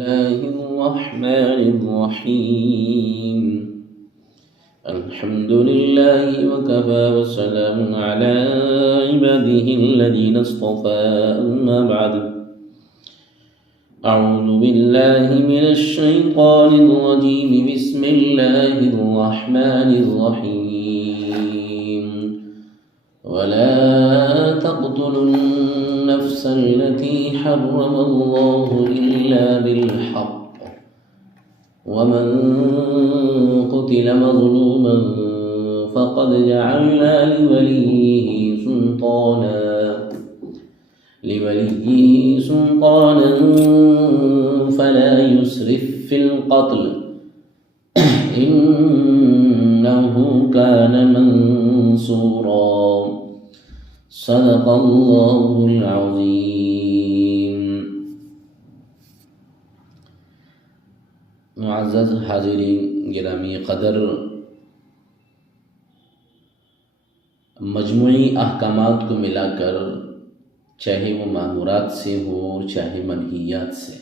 الله الرحمن الرحيم الحمد لله وكفى والسلام على عباده الذين اصطفى أما بعد أعوذ بالله من الشيطان الرجيم بسم الله الرحمن الرحيم ولا تقتلوا النفس التي حرم الله إلا بالحق ومن قتل مظلوما فقد جعلنا لوليه سلطانا فلا يسرف في القتل إنه كان منصورا صدق اللہ العظیم۔ معزز حاضرین گرامی قدر، مجموعی احکامات کو ملا کر چاہے وہ مأمورات سے ہو اور چاہے منہیات سے،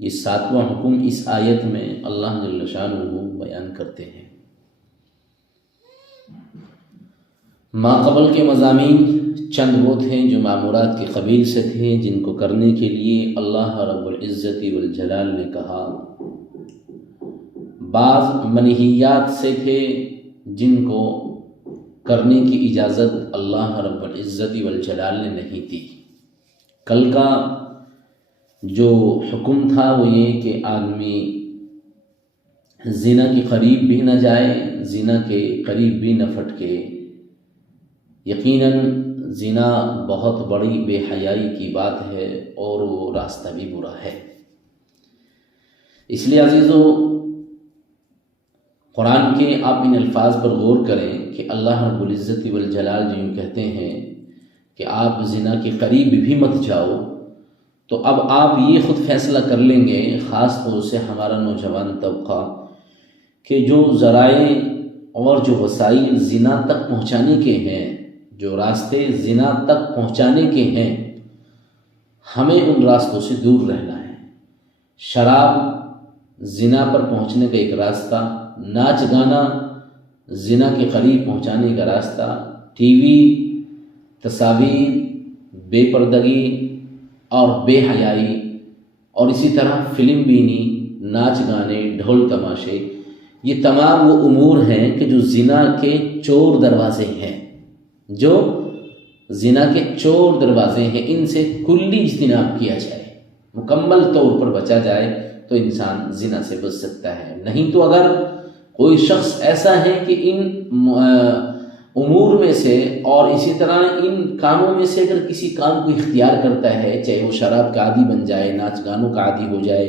یہ 7واں حکم اس آیت میں اللہ جل شانہ بیان کرتے ہیں۔ ماقبل کے مضامین چند وہ تھے جو مأمورات کے قبیل سے تھے، جن کو کرنے کے لیے اللہ رب العزت والجلال نے کہا۔ بعض منہیات سے تھے جن کو کرنے کی اجازت اللہ رب العزت والجلال نے نہیں دی۔ کل کا جو حکم تھا وہ یہ کہ آدمی زنا کے قریب بھی نہ جائے، زنا کے قریب بھی نہ پھٹکے۔ یقیناً زنا بہت بڑی بے حیائی کی بات ہے اور وہ راستہ بھی برا ہے۔ اس لیے عزیزو، قرآن کے آپ ان الفاظ پر غور کریں کہ اللہ رب العزت والجلال جو یوں کہتے ہیں کہ آپ زنا کے قریب بھی مت جاؤ، تو اب آپ یہ خود فیصلہ کر لیں گے، خاص طور سے ہمارا نوجوان طبقہ، کہ جو ذرائع اور جو وسائل زنا تک پہنچانے کے ہیں، جو راستے زنا تک پہنچانے کے ہیں، ہمیں ان راستوں سے دور رہنا ہے۔ شراب زنا پر پہنچنے کا ایک راستہ، ناچ گانا زنا کے قریب پہنچانے کا راستہ، ٹی وی، تصاویر، بے پردگی اور بے حیائی، اور اسی طرح فلم بینی، ناچ گانے، ڈھول تماشے، یہ تمام وہ امور ہیں کہ جو زنا کے چور دروازے ہیں، جو زنا کے چور دروازے ہیں، ان سے کلی اجتناب کیا جائے، مکمل طور پر بچا جائے تو انسان زنا سے بچ سکتا ہے۔ نہیں تو اگر کوئی شخص ایسا ہے کہ ان امور میں سے اور اسی طرح ان کاموں میں سے اگر کسی کام کو اختیار کرتا ہے، چاہے وہ شراب کا عادی بن جائے، ناچ گانوں کا عادی ہو جائے،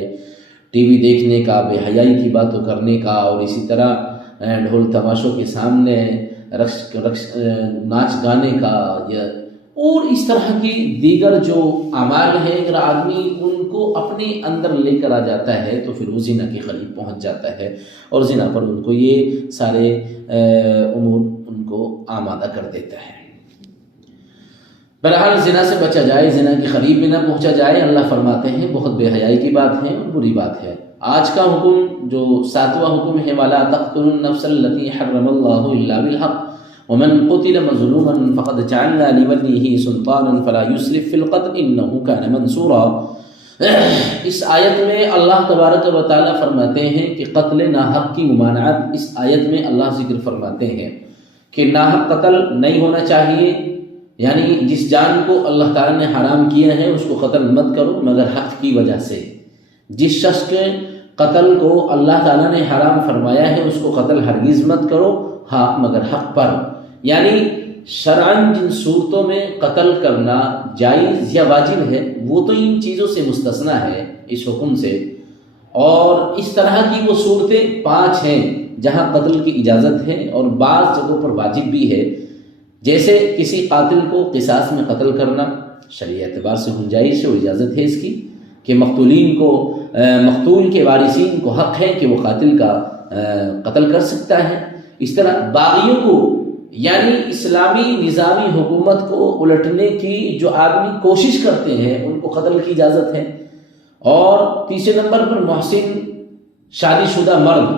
ٹی وی دیکھنے کا، بے حیائی کی باتوں کرنے کا، اور اسی طرح ڈھول تماشوں کے سامنے رقص ناچ گانے کا، یا اور اس طرح کی دیگر جو اعمال ہیں، اگر آدمی ان کو اپنے اندر لے کر آ جاتا ہے تو پھر وہ زنا کے قریب پہنچ جاتا ہے، اور زنا پر ان کو یہ سارے امور ان کو آمادہ کر دیتا ہے۔ بہرحال زنا سے بچا جائے، زنا کے قریب بھی نہ پہنچا جائے۔ اللہ فرماتے ہیں بہت بے حیائی کی بات ہے اور بری بات ہے۔ آج کا حکم جو 7واں حکم ہے، وَلَا تَقْتُلُوا النَّفْسَ الَّتِي حَرَّمَ اللَّهُ إِلَّا بِالْحَقِّ وَمَنْ قُتِلَ مَظْلُومًا فَقَدْ جَعَلْنَا لِوَلِيِّهِ سُلْطَانًا فَلَا يُسْرِفْ فِي الْقَتْلِ إِنَّهُ كَانَ مَنْصُورًا۔ اس آیت میں اللہ تبارک و تعالیٰ فرماتے ہیں کہ قتل ناحق کی ممانعت، اس آیت میں اللہ ذکر فرماتے ہیں کہ ناحق قتل نہیں ہونا چاہیے، یعنی جس جان کو اللہ تعالیٰ نے حرام کیا ہے اس کو قتل مت کرو مگر حق کی وجہ سے۔ جس شخص کے قتل کو اللہ تعالیٰ نے حرام فرمایا ہے اس کو قتل ہرگز مت کرو، ہاں مگر حق پر۔ یعنی شرعاً جن صورتوں میں قتل کرنا جائز یا واجب ہے وہ تو ان چیزوں سے مستثنی ہے اس حکم سے، اور اس طرح کی وہ صورتیں 5 ہیں جہاں قتل کی اجازت ہے اور بعض جگہوں پر واجب بھی ہے، جیسے کسی قاتل کو قصاص میں قتل کرنا، شرعی اعتبار سے گنجائش ہے اور اجازت ہے اس کی کہ مقتول کے وارثین کو حق ہے کہ وہ قاتل کا قتل کر سکتا ہے۔ اس طرح باغیوں کو یعنی اسلامی نظامی حکومت کو الٹنے کی جو آدمی کوشش کرتے ہیں ان کو قتل کی اجازت ہے، اور تیسرے نمبر پر محسن شادی شدہ مرد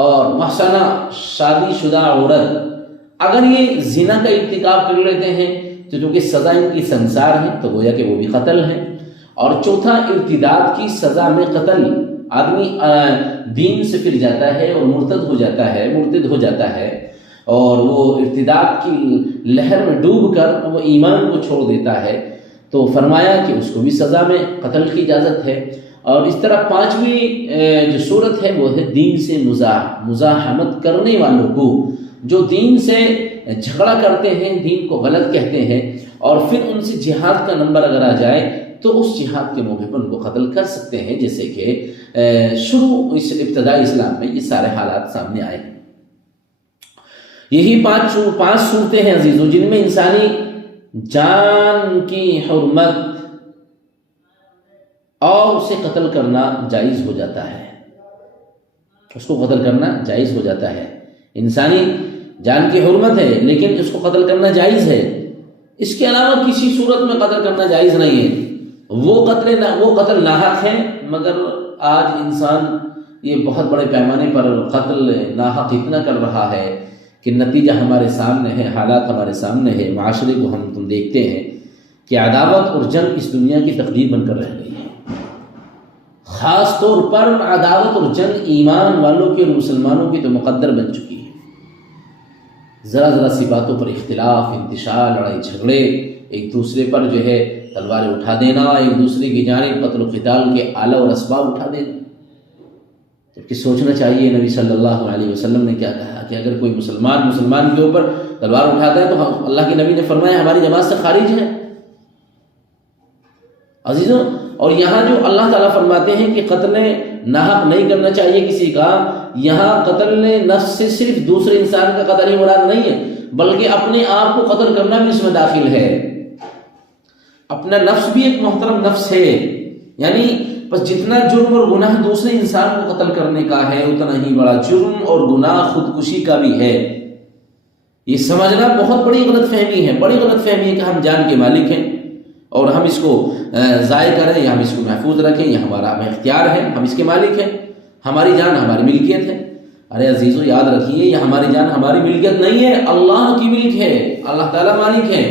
اور محسنہ شادی شدہ عورت اگر یہ زنا کا ارتکاب کر لیتے ہیں تو چونکہ سزا ان کی سنسار ہے تو گویا کہ وہ بھی قتل ہے۔ اور چوتھا، ارتداد کی سزا میں قتل، آدمی دین سے پھر جاتا ہے اور مرتد ہو جاتا ہے اور وہ ارتداد کی لہر میں ڈوب کر وہ ایمان کو چھوڑ دیتا ہے تو فرمایا کہ اس کو بھی سزا میں قتل کی اجازت ہے۔ اور اس طرح پانچویں جو صورت ہے وہ ہے دین سے مزاحمت کرنے والوں کو، جو دین سے جھگڑا کرتے ہیں، دین کو غلط کہتے ہیں اور پھر ان سے جہاد کا نمبر اگر آ جائے تو اس جہاد کے موقع پر ان کو قتل کر سکتے ہیں، جیسے کہ اس ابتدائی اسلام میں یہ سارے حالات سامنے آئے ہیں۔ یہی پانچ صورتیں ہیں عزیزو جن میں انسانی جان کی حرمت اور اسے قتل کرنا جائز ہو جاتا ہے، اس کو قتل کرنا جائز ہو جاتا ہے۔ انسانی جان کی حرمت ہے لیکن اس کو قتل کرنا جائز ہے، اس کے علاوہ کسی صورت میں قتل کرنا جائز نہیں ہے۔ وہ قتل ناحق ہے، مگر آج انسان یہ بہت بڑے پیمانے پر قتل ناحق اتنا کر رہا ہے کہ نتیجہ ہمارے سامنے ہے، حالات ہمارے سامنے ہے، معاشرے کو تم دیکھتے ہیں کہ عداوت اور جنگ اس دنیا کی تقدیر بن کر رہ گئی ہے۔ خاص طور پر عداوت اور جنگ ایمان والوں کے اور مسلمانوں کی تو مقدر بن چکی ہے۔ ذرا سی باتوں پر اختلاف، انتشار، لڑائی جھگڑے، ایک دوسرے پر جو ہے تلواریں اٹھا دینا، ایک دوسرے کی جانب قتل و قتال کے آلہ اور اسباب اٹھا دینا۔ جبکہ سوچنا چاہیے نبی صلی اللہ علیہ وسلم نے کیا کہا کہ اگر کوئی مسلمان کے اوپر تلوار اٹھاتا ہے تو اللہ کے نبی نے فرمایا ہماری جماعت سے خارج ہے۔ عزیزوں، اور یہاں جو اللہ تعالیٰ فرماتے ہیں کہ قتل ناحق نہیں کرنا چاہیے کسی کا، یہاں قتل نفس سے صرف دوسرے انسان کا قتل ہی مراد نہیں ہے بلکہ اپنے آپ کو قتل کرنا بھی اس میں داخل ہے۔ اپنا نفس بھی ایک محترم نفس ہے، یعنی بس جتنا جرم اور گناہ دوسرے انسان کو قتل کرنے کا ہے اتنا ہی بڑا جرم اور گناہ خودکشی کا بھی ہے۔ یہ سمجھنا بہت بڑی غلط فہمی ہے کہ ہم جان کے مالک ہیں اور ہم اس کو ضائع کریں یا ہم اس کو محفوظ رکھیں، یہ ہمارا اختیار ہے، ہم اس کے مالک ہیں، ہماری جان ہماری ملکیت ہے۔ ارے عزیزو یاد رکھیے، یہ ہماری جان ہماری ملکیت نہیں ہے، اللہ کی ملک ہے، اللہ تعالیٰ مالک ہے۔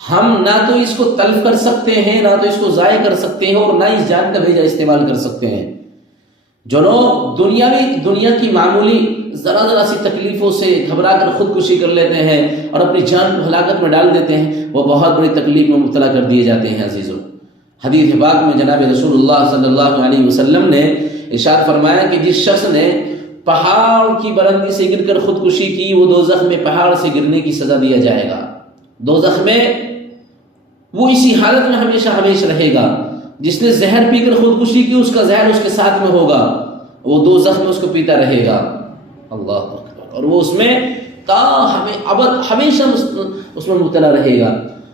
ہم نہ تو اس کو تلف کر سکتے ہیں، نہ تو اس کو ضائع کر سکتے ہیں اور نہ اس جان کا بھیجا استعمال کر سکتے ہیں۔ جو لوگ دنیا کی معمولی ذرا سی تکلیفوں سے گھبرا کر خودکشی کر لیتے ہیں اور اپنی جان کو ہلاکت میں ڈال دیتے ہیں، وہ بہت بڑی تکلیف میں مبتلا کر دیے جاتے ہیں۔ عزیزو، حدیث پاک میں جناب رسول اللہ صلی اللہ علیہ وسلم نے ارشاد فرمایا کہ جس شخص نے پہاڑ کی بلندی سے گر کر خودکشی کی وہ دوزخ میں پہاڑ سے گرنے کی سزا دیا جائے گا، دوزخ میں وہ اسی حالت میں ہمیشہ رہے گا۔ جس نے زہر پی کر خودکشی کی اس کا زہر اس کے ساتھ میں ہوگا، وہ دوزخ میں اس کو پیتا رہے گا۔ اللہ اکبر، اور وہ اس میں ہمیشہ اس میں مبتلا رہے گا۔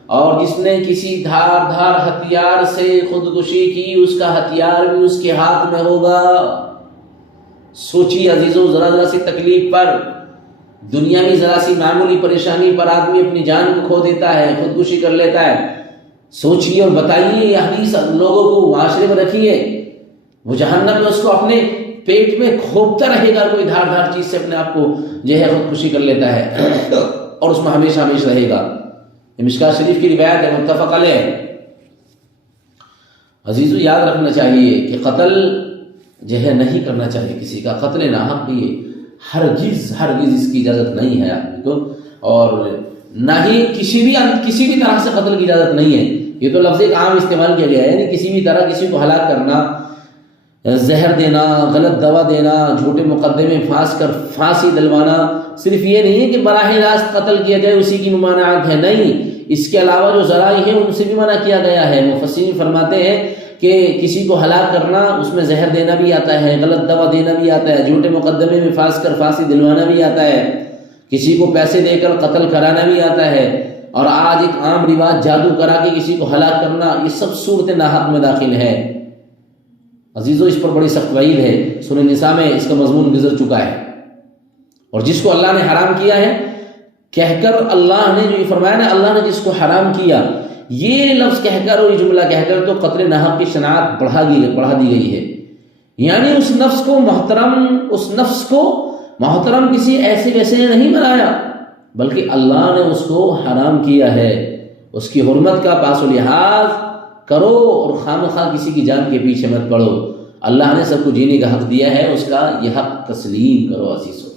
اور جس نے کسی دھار ہتھیار سے خودکشی کی اس کا ہتھیار بھی اس کے ہاتھ میں ہوگا۔ سوچیے عزیزو، ذرا سی تکلیف پر، دنیا میں ذرا سی معمولی پریشانی پر آدمی اپنی جان کو کھو دیتا ہے، خودکشی کر لیتا ہے۔ سوچیے اور بتائیے، یہ حدیث لوگوں کو معاشرے میں رکھیے، وہ جہنم میں اس کو اپنے پیٹ میں کھوپتا رہے گا، کوئی دھار چیز سے اپنے آپ کو جو ہے خودکشی کر لیتا ہے اور اس میں ہمیشہ رہے گا۔ یہ مشکاۃ شریف کی روایت ہے، متفق علیہ۔ عزیزو یاد رکھنا چاہیے کہ قتل جو ہے نہیں کرنا چاہیے کسی کا، قتل ناحق بھی ہرگز اس کی اجازت نہیں ہے آدمی کو، اور نہ ہی کسی بھی طرح سے قتل کی اجازت نہیں ہے۔ یہ تو لفظ ایک عام استعمال کیا گیا ہے، یعنی کسی بھی طرح کسی کو ہلاک کرنا، زہر دینا، غلط دوا دینا، جھوٹے مقدمے میں پھانس کر پھانسی دلوانا، صرف یہ نہیں ہے کہ براہ راست قتل کیا جائے اسی کی ممانعت ہے، نہیں، اس کے علاوہ جو ذرائع ہیں ان سے بھی منع کیا گیا ہے۔ مفسرین فرماتے ہیں کہ کسی کو ہلاک کرنا اس میں زہر دینا بھی آتا ہے، غلط دوا دینا بھی آتا ہے، جھوٹے مقدمے میں پھانس کر پھانسی دلوانا بھی آتا ہے، کسی کو پیسے دے کر قتل کرانا بھی آتا ہے، اور آج ایک عام رواج جادو کرا کے کسی کو ہلاک کرنا، یہ سب صورت ناحق میں داخل ہے۔ عزیزو اس پر بڑی سخت وعید ہے، سورہ نساء میں اس کا مضمون گزر چکا ہے۔ اور جس کو اللہ نے حرام کیا ہے، کہہ کر اللہ نے جو یہ فرمایا نا، اللہ نے جس کو حرام کیا، یہ لفظ کہہ کر اور یہ جملہ کہہ کر تو قتل ناحق کی شناخت بڑھا دی گئی ہے، یعنی اس نفس کو محترم کسی ایسے ویسے نے نہیں بنایا، بلکہ اللہ نے اس کو حرام کیا ہے۔ اس کی حرمت کا پاس و لحاظ کرو اور خامخواہ کسی کی جان کے پیچھے مت پڑو۔ اللہ نے سب کو جینے کا حق دیا ہے، اس کا یہ حق تسلیم کرو عزیزو۔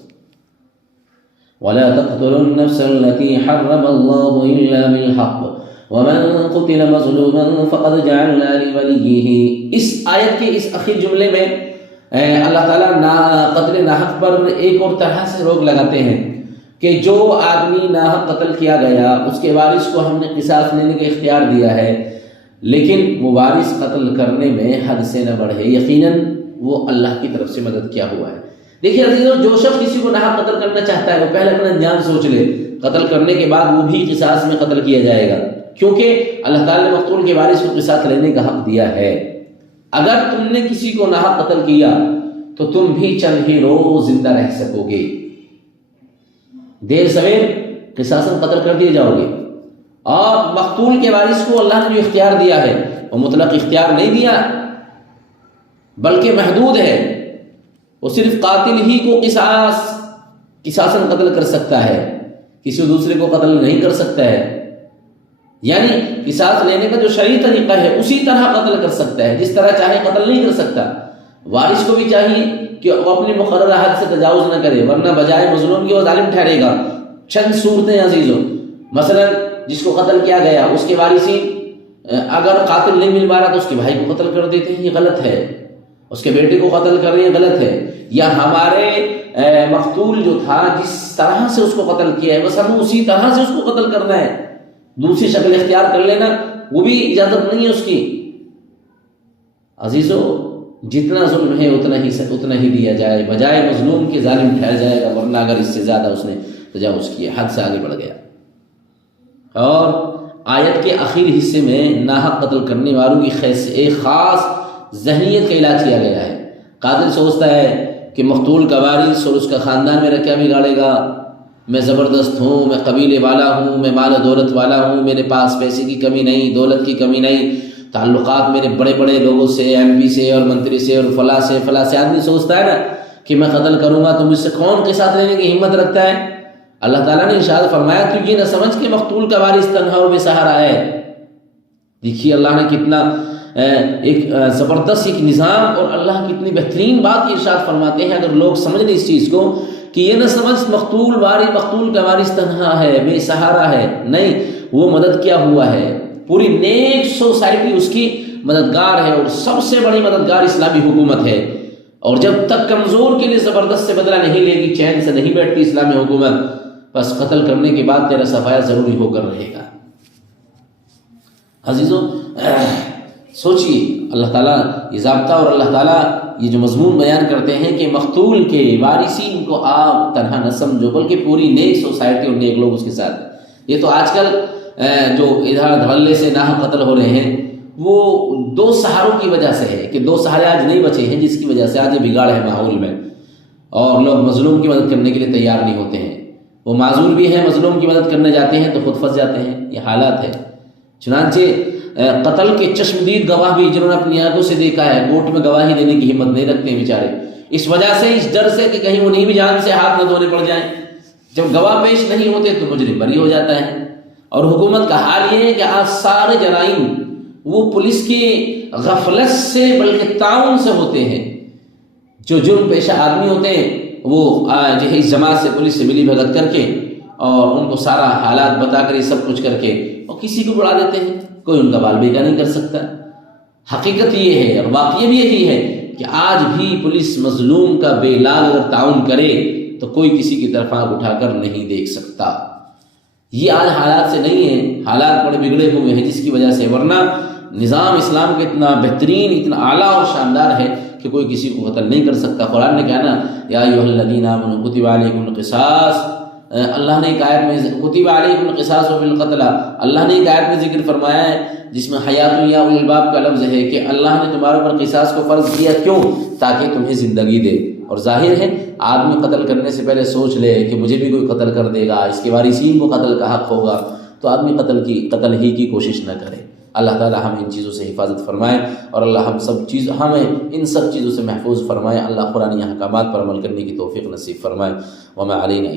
وَلَا تَقْتُلُوا النَّفْسَ الَّتِي حَرَّمَ اللَّهُ إِلَّا بِالْحَقِّ وَمَنْ قُتِلَ مَظْلُومًا فَقَدْ جَعَلْنَا لِوَلِيِّهِ۔ اس آیت کے اس اخیر جملے میں اللہ تعالیٰ قتل ناحق پر ایک اور طرح سے روک لگاتے ہیں کہ جو آدمی ناحق قتل کیا گیا اس کے وارث کو ہم نے قصاص لینے کا اختیار دیا ہے، لیکن وہ وارث قتل کرنے میں حد سے نہ بڑھے، یقیناً وہ اللہ کی طرف سے مدد کیا ہوا ہے۔ دیکھیے عزیزو، جو شخص کسی کو ناحق قتل کرنا چاہتا ہے وہ پہلے اپنا انجام سوچ لے، قتل کرنے کے بعد وہ بھی قصاص میں قتل کیا جائے گا، کیونکہ اللہ تعالیٰ نے مقتول کے وارث کو قصاص لینے کا حق دیا ہے۔ اگر تم نے کسی کو ناحق قتل کیا تو تم بھی چند ہی روز زندہ رہ سکو گے، دیر سویر قصاصاً قتل کر دیے جاؤ گے۔ اور مقتول کے وارث کو اللہ نے جو اختیار دیا ہے وہ مطلق اختیار نہیں دیا، بلکہ محدود ہے، وہ صرف قاتل ہی کو قصاصاً قتل کر سکتا ہے، کسی دوسرے کو قتل نہیں کر سکتا ہے۔ یعنی قصاص لینے کا جو شرعی طریقہ ہے اسی طرح قتل کر سکتا ہے، جس طرح چاہے قتل نہیں کر سکتا۔ وارث کو بھی چاہیے کہ وہ اپنی مقررہ حد سے تجاوز نہ کرے، ورنہ بجائے مظلوم کی وہ ظالم ٹھہرے گا۔ چند صورتیں عزیزوں، مثلا جس کو قتل کیا گیا اس کے وارثین اگر قاتل نہیں مل پا رہا تو اس کے بھائی کو قتل کر دیتے ہیں، یہ غلط ہے۔ اس کے بیٹے کو قتل کر رہے ہیں، غلط ہے۔ یا ہمارے مقتول جو تھا جس طرح سے اس کو قتل کیا ہے بس ہم اسی طرح سے اس کو قتل کرنا ہے، دوسری شکل اختیار کر لینا وہ بھی اجازت نہیں ہے اس کی۔ عزیزو، جتنا ظلم ہے اتنا ہی دیا جائے، بجائے مظلوم کے ظالم ٹھہر جائے گا، ورنہ اگر اس سے زیادہ اس نے تجاوز کیا، حد سے آگے بڑھ گیا۔ اور آیت کے آخری حصے میں ناحق قتل کرنے والوں کی ایک خاص ذہنیت کا علاج کیا گیا ہے۔ قاتل سوچتا ہے کہ مقتول کا وارث اور اس کا خاندان میرا کیا بگاڑے گا، میں زبردست ہوں، میں قبیلے والا ہوں، میں مال و دولت والا ہوں، میرے پاس پیسے کی کمی نہیں، دولت کی کمی نہیں، تعلقات میرے بڑے بڑے لوگوں سے، ایم پی سے اور منتری سے اور فلاں سے۔ آدمی سوچتا ہے نا کہ میں قتل کروں گا تو مجھ سے کون قصاص لینے کی ہمت رکھتا ہے؟ اللہ تعالیٰ نے ارشاد فرمایا تو یہ نہ سمجھ کہ مقتول کا وارث تنہا اور بے سہارا ہے۔ دیکھیے اللہ نے کتنا ایک زبردست ایک نظام، اور اللہ کتنی بہترین بات یہ ارشاد فرماتے ہیں۔ اگر لوگ سمجھ لیں اس چیز کو کہ یہ نہ سمجھ مقتول کا وارث تنہا ہے، بے سہارا ہے، نہیں، وہ مدد کیا ہوا ہے، پوری نیک سوسائٹی اس کی مددگار ہے، اور سب سے بڑی مددگار اسلامی حکومت ہے۔ اور جب تک کمزور کے لیے زبردست سے بدلہ نہیں لے گی، چین سے نہیں بیٹھتی اسلامی حکومت، بس قتل کرنے کے بعد تیرا صفایا ضروری ہو کر رہے گا۔ عزیزو، سوچئے اللہ تعالیٰ یہ ضابطہ اور اللہ تعالیٰ یہ جو مضمون بیان کرتے ہیں کہ مقتول کے وارثین کو آپ تنہا نہ سمجھو، بلکہ پوری نیک سوسائٹی اور نیک لوگ اس کے ساتھ۔ یہ تو آج کل جو ادھر دھڑلے سے ناحق قتل ہو رہے ہیں وہ دو سہاروں کی وجہ سے ہے، کہ دو سہارے آج نہیں بچے ہیں، جس کی وجہ سے آج یہ بگاڑ ہے ماحول میں، اور لوگ مظلوم کی مدد کرنے کے لیے تیار نہیں ہوتے ہیں۔ وہ معذور بھی ہیں، مظلوم کی مدد کرنے جاتے ہیں تو خود پھنس جاتے ہیں۔ یہ حالات ہے۔ چنانچہ قتل کے چشمدید گواہ بھی جنہوں نے اپنی آنکھوں سے دیکھا ہے، کورٹ میں گواہی دینے کی ہمت نہیں رکھتے ہیں بیچارے، اس وجہ سے، اس ڈر سے کہ کہیں انہیں بھی جان سے ہاتھ نہ دھونے پڑ جائیں۔ جب گواہ پیش نہیں ہوتے تو مجرم بری ہو جاتا ہے۔ اور حکومت کا حال یہ ہے کہ آج سارے جرائم وہ پولیس کی غفلت سے بلکہ تعاون سے ہوتے ہیں۔ جو جرم پیشہ آدمی ہوتے ہیں وہ جہیز جماعت سے، پولیس سے ملی بھگت کر کے اور ان کو سارا حالات بتا کر یہ سب کچھ کر کے اور کسی کو بڑھا دیتے ہیں، کوئی ان کا بال بیگا نہیں کر سکتا۔ حقیقت یہ ہے اور واقعہ بھی یہی ہے کہ آج بھی پولیس مظلوم کا بے لاگ اگر تعاون کرے تو کوئی کسی کی طرف آنکھ اٹھا کر نہیں دیکھ سکتا۔ یہ آج حالات سے نہیں ہے، حالات بڑے بگڑے ہوئے ہیں، جس کی وجہ سے، ورنہ نظام اسلام کا اتنا بہترین، اتنا اعلیٰ اور شاندار ہے کہ کوئی کسی کو قتل نہیں کر سکتا۔ قرآن نے کہا نا یا ایھا الذین آمنوا کتب علیکم القصاص، اللہ نے ایک آیت میں کتب علیکم القصاص فی القتل، اللہ نے ایک آیت میں ذکر فرمایا ہے جس میں حیات یا اولی الباب کا لفظ ہے کہ اللہ نے تمہارے اوپر قصاص کو فرض کیا، کیوں؟ تاکہ تمہیں زندگی دے۔ اور ظاہر ہے آدمی قتل کرنے سے پہلے سوچ لے کہ مجھے بھی کوئی قتل کر دے گا، اس کے وارثین کو قتل کا حق ہوگا، تو آدمی قتل ہی کی کوشش نہ کرے۔ اللہ تعالی ہمیں ان چیزوں سے حفاظت فرمائے، اور اللہ ہمیں ان سب چیزوں سے محفوظ فرمائے۔ اللہ قرآن احکامات پر عمل کرنے کی توفیق نصیب فرمائے۔ وما علینا